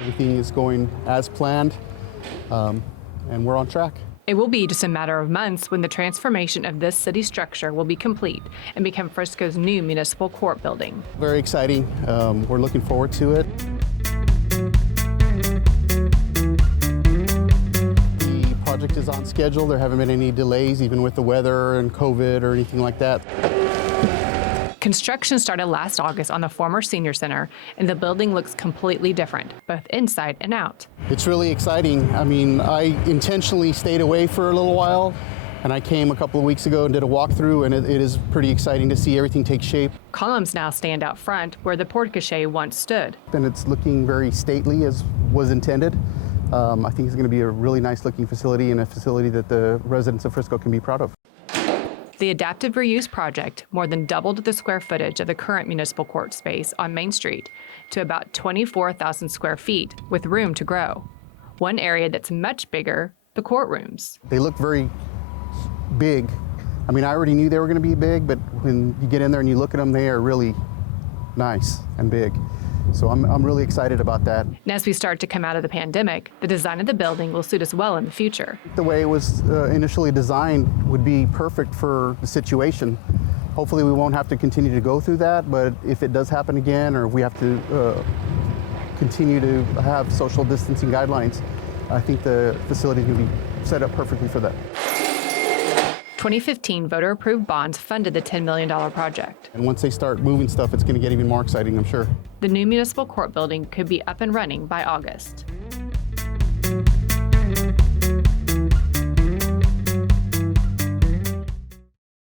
Everything is going as planned, and we're on track. It will be just a matter of months when the transformation of this city structure will be complete and become Frisco's new municipal court building. Very exciting. We're looking forward to it. The project is on schedule. There haven't been any delays, even with the weather and COVID or anything like that. Construction started last August on the former senior center, and the building looks completely different, both inside and out. It's really exciting. I mean, I intentionally stayed away for a little while, and I came a couple of weeks ago and did a walkthrough, and it is pretty exciting to see everything take shape. Columns now stand out front where the porte-cochere once stood. And it's looking very stately as was intended. I think it's going to be a really nice looking facility and a facility that the residents of Frisco can be proud of. The adaptive reuse project more than doubled the square footage of the current municipal court space on Main Street to about 24,000 square feet with room to grow. One area that's much bigger, the courtrooms. They look very big. I mean, I already knew they were going to be big, but when you get in there and you look at them, they are really nice and big. So I'm really excited about that. And as we start to come out of the pandemic, the design of the building will suit us well in the future. The way it was initially designed would be perfect for the situation. Hopefully we won't have to continue to go through that, but if it does happen again, or if we have to continue to have social distancing guidelines, I think the facility can be set up perfectly for that. 2015 voter-approved bonds funded the $10 million project. And once they start moving stuff, it's going to get even more exciting, I'm sure. The new municipal court building could be up and running by August.